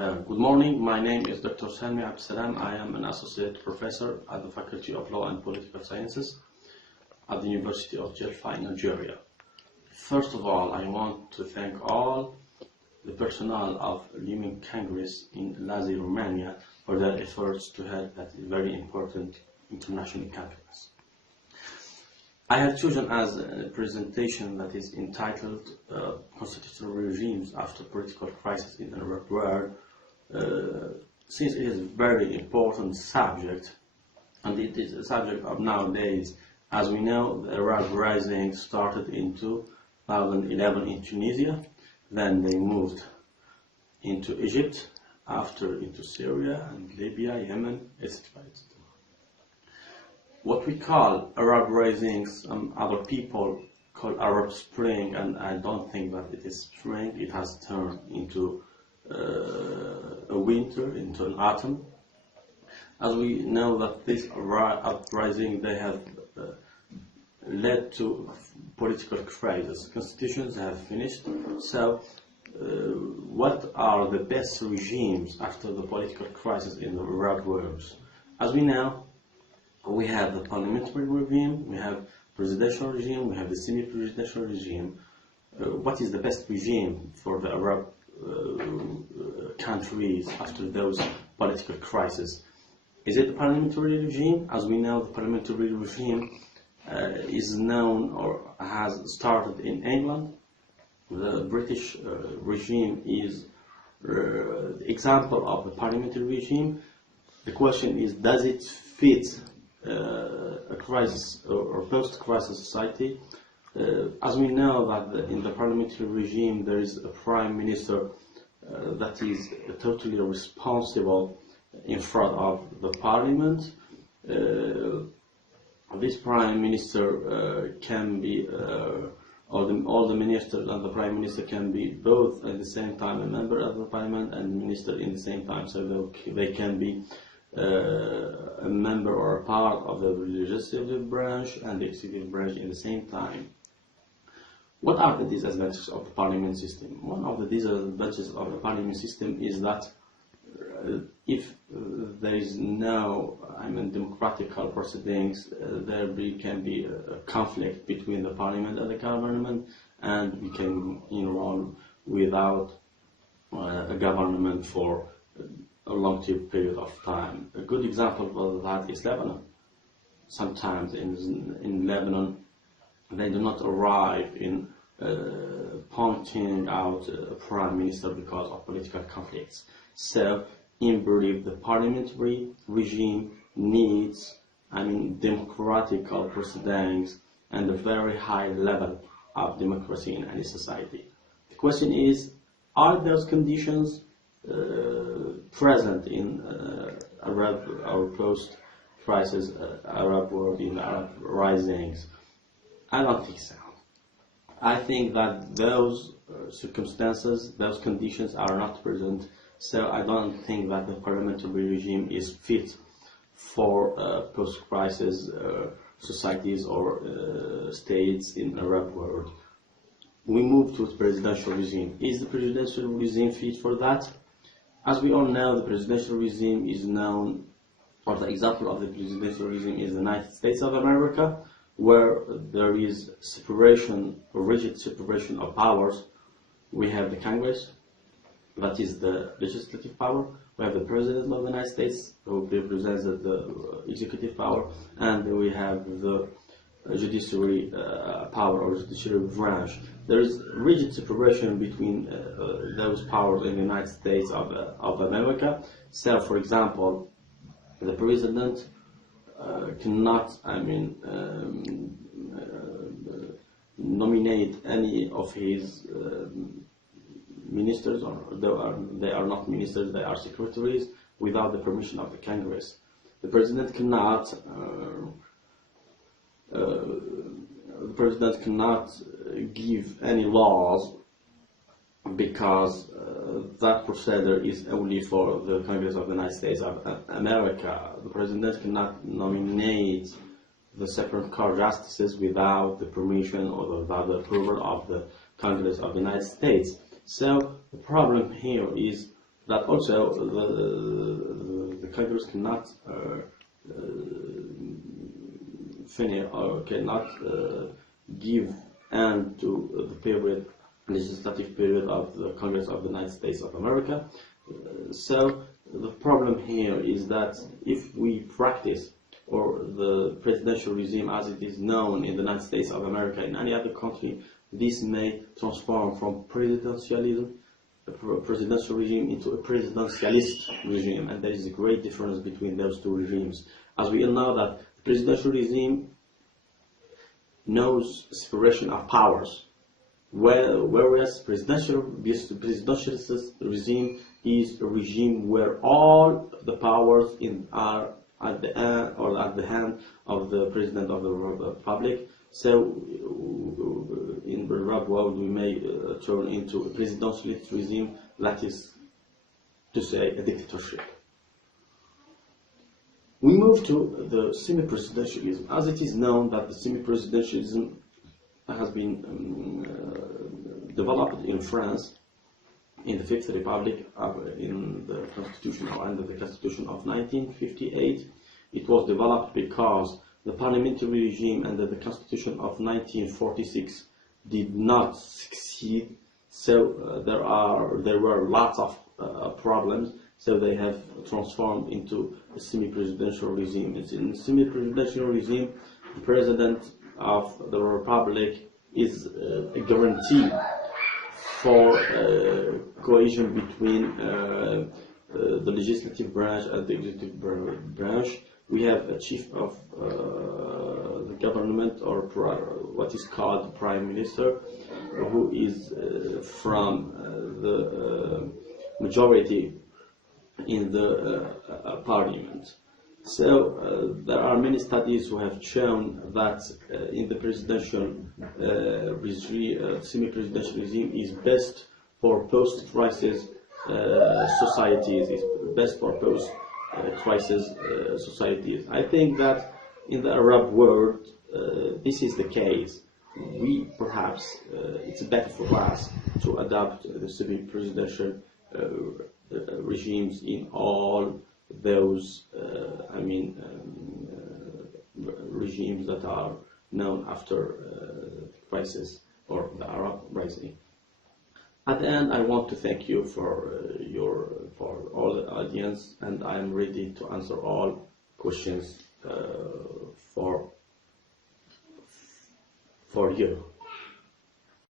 Good morning. My name is Dr. SALMI Abdesselam. I am an associate professor at the Faculty of Law and Political Sciences at the University of Djelfa in Algeria. First of all, I want to thank all the personnel of LUMEN Congress in Iasi, Romania for their efforts to help that very important international conference. I have chosen as a presentation that is entitled Constitutional Regimes After Political Crisis in the Arab World, since it is a very important subject, and it is a subject of nowadays. As we know, the Arab Rising started in 2011 in Tunisia, then they moved into Egypt, after into Syria and Libya, Yemen, etc. What we call Arab Rising, some other people call Arab Spring, and I don't think that it is spring. It has turned into a winter, into an autumn. As we know that this uprising, they have led to political crisis. Constitutions have finished. So what are the best regimes after the political crisis in the Arab world? As we know, we have the parliamentary regime, we have presidential regime, we have the semi-presidential regime. What is the best regime for the Arab countries after those political crises? Is it the parliamentary regime? As we know, the parliamentary regime is known or has started in England. The British regime is the example of the parliamentary regime. The question is, does it fit a crisis or post-crisis society? As we know that in the parliamentary regime there is a prime minister that is totally responsible in front of the parliament. This prime minister can be, all the ministers and the prime minister can be both at the same time a member of the parliament and minister in the same time, so they can be a member or a part of the legislative branch and the executive branch in the same time. What are the disadvantages of the parliament system? One of the disadvantages of the parliament system is that if there is no democratical proceedings, there can be a conflict between the parliament and the government, and we can enroll without a government for a long period of time. A good example of that is Lebanon. Sometimes in Lebanon, they do not arrive in pointing out a prime minister because of political conflicts. So, in brief, the parliamentary regime needs, democratical proceedings and a very high level of democracy in any society. The question is, are those conditions present in Arab or post-crisis Arab world, in Arab risings? I don't think so. I think that those circumstances, those conditions are not present, so I don't think that the parliamentary regime is fit for post-crisis societies or states in the Arab world. We move to the presidential regime. Is the presidential regime fit for that? As we all know, the presidential regime is known, or the example of the presidential regime is the United States of America, where there is separation, rigid separation of powers. We have the Congress, that is the legislative power. We have the President of the United States, who represents the executive power, and we have the judiciary power or judiciary branch. There is rigid separation between those powers in the United States of America. So, for example, the President cannot, nominate any of his ministers, or they are not ministers, they are secretaries, without the permission of the Congress. The President cannot give any laws because that procedure is only for the Congress of the United States of America. The President cannot nominate the Supreme Court justices without the permission or without the approval of the Congress of the United States. So the problem here is that also the Congress cannot finish or cannot give end to the period, legislative period of the Congress of the United States of America. So the problem here is that if we practice or the presidential regime as it is known in the United States of America, in any other country, this may transform from presidentialism, a presidential regime, into a presidentialist regime, and there is a great difference between those two regimes. As we all know that the presidential regime knows separation of powers, whereas presidentialist regime is a regime where all the powers are at the end or at the hand of the President of the Republic. So in the Arab world we may turn into a presidentialist regime, that is to say a dictatorship. We move to the semi-presidentialism. As it is known that the semi-presidentialism has been developed in France in the Fifth Republic in the Constitutional under the Constitution of 1958. It was developed because the parliamentary regime under the Constitution of 1946 did not succeed. So there were lots of problems. So they have transformed into a semi-presidential regime. In a semi-presidential regime, the president of the republic is a guarantee for cohesion between the legislative branch and the executive branch. We have a chief of the government, or what is called the prime minister, who is from the majority in the parliament. So there are many studies who have shown that in the presidential semi-presidential regime is best for post-crisis societies, is best for post-crisis societies. I think that in the Arab world this is the case. We perhaps it's better for us to adopt the semi-presidential regimes in all those regimes that are known after crisis or the Arab Rising. At the end, I want to thank you for all the audience, and I am ready to answer all questions for you.